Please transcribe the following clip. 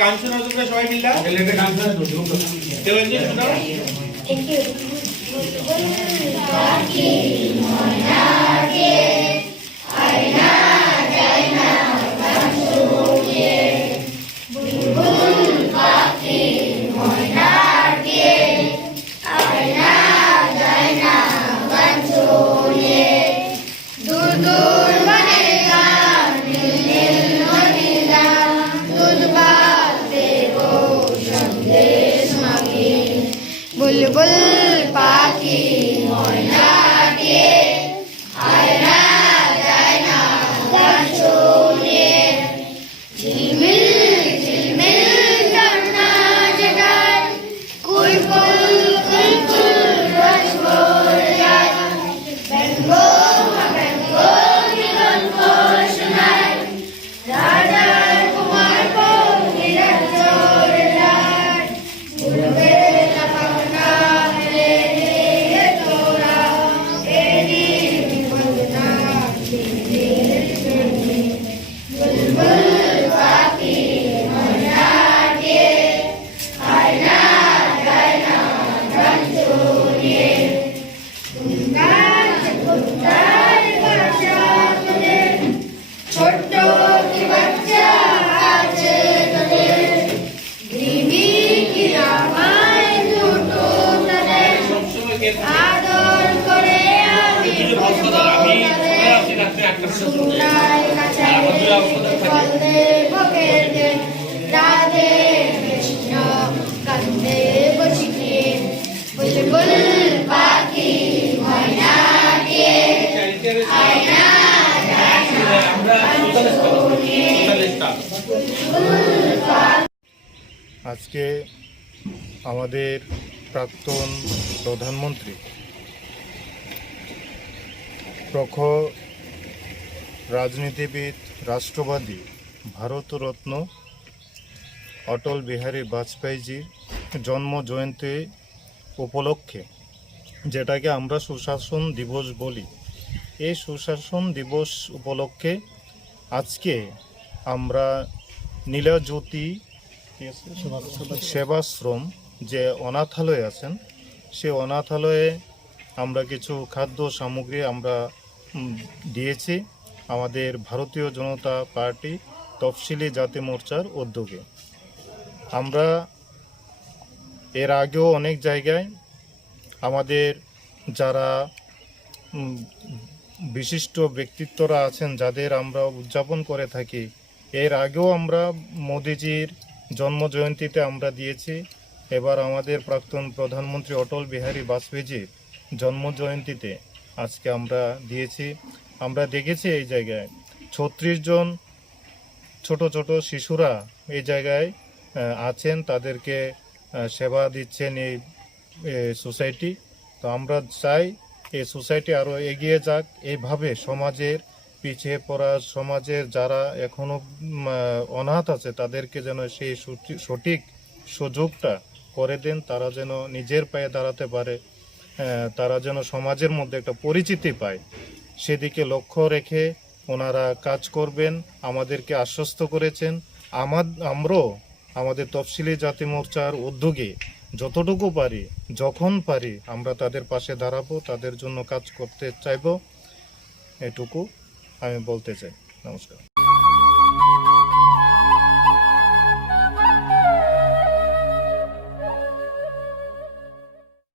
গান শোনাও তোমরা সবাই মিলে একটা গান শোনাও কেউ একজন শোনাও থ্যাংক ইউ পাখি ময়না গে আয়না যায় না গান শুনিয়ে বুলবুল পাখি ময়না গে আয়না যায় না গান শুনিয়ে দূর দূর বনে গান নীল নীল নদী গান দুধ বাতে গো সন্দেশ মাগে বুলবুল পাখি ময়না গে আয়না যায় না গান শুনিয়ে ঝিলমিল ঝিলমিল ঝর্ণা জাগায় কুলকুল কুলকুল রস ভরে যায় ব্যঙ্গো ব্যঙ্গো গল্প শোনায় রাজার কুমার পৌঁছিলেন চলে যায় উড়বে লাফাঙ্গা মেলে নিয়ে তোরা এরি বন্দনা দিনের জন্যে বুলবুল পাখি ময়না গে আয়না যায় না গান শুনিয়ে গুনগান গুনগান ভাষা তোদের ছোট্ট কি বাচ্চা আছে তোদের দিবি কি আমায় দুটো তাদের আদর করে আমি সুনাই কাছারে বলদে বকেতে রাধে কৃষ্ণ কান্দে বসিয়ে বুলবুল পাখি ময়না গে আয়না যায় না গান শুনিয়ে আজকে আমাদের প্রাক্তন প্রধানমন্ত্রী প্রখর রাজনীতিবিদ রাষ্ট্রবাদী ভারতরত্ন অটল বিহারী বাজপেয়ীজির জন্ম জয়ন্তী উপলক্ষে যেটাকে আমরা সুশাসন দিবস বলি, এই সুশাসন দিবস উপলক্ষে আজকে আমরা নীলজ্যোতি সেবাশ্রম যে অনাথালয় আছেন সে অনাথালয়ে আমরা কিছু খাদ্য সামগ্রী আমরা দিয়েছি আমাদের ভারতীয় জনতা পার্টি তফসিলি জাতি মোর্চার উদ্যোগে। আমরা এর আগেও অনেক জায়গায় আমাদের যারা বিশিষ্ট ব্যক্তিত্বরা আছেন যাদের আমরা উদযাপন করে থাকি, এর আগেও আমরা মোদিজির জন্মজয়ন্তীতে আমরা দিয়েছি। এবার আমাদের প্রাক্তন প্রধানমন্ত্রী অটল বিহারী বাজপেয়ীজির জন্মজয়ন্তীতে আজকে আমরা দিয়েছি। আমরা দেখেছি এই জায়গায় 36 জন ছোট ছোট শিশুরা এই জায়গায় আছেন, তাদেরকে সেবা দিচ্ছেন এই সোসাইটি। তো আমরা চাই এই সোসাইটি আরও এগিয়ে যাক, এইভাবে সমাজের পিছিয়ে পড়া সমাজের যারা এখনও অনাথ আছে তাদেরকে যেন সেই সঠিক সুযোগটা করে দেন, তারা যেন নিজের পায়ে দাঁড়াতে পারে, তারা যেন সমাজের মধ্যে একটা পরিচিতি পায়, সেদিকে লক্ষ্য রেখে ওনারা কাজ করবেন আমাদেরকে আশ্বস্ত করেছেন। আমরাও আমাদের তফসিলি জাতি মোর্চার উদ্যোগে যতটুকু পারি যখন পারি আমরা তাদের পাশে দাঁড়াবো, তাদের জন্য কাজ করতে চাইব, এটুকু আমি বলতে চাই। নমস্কার।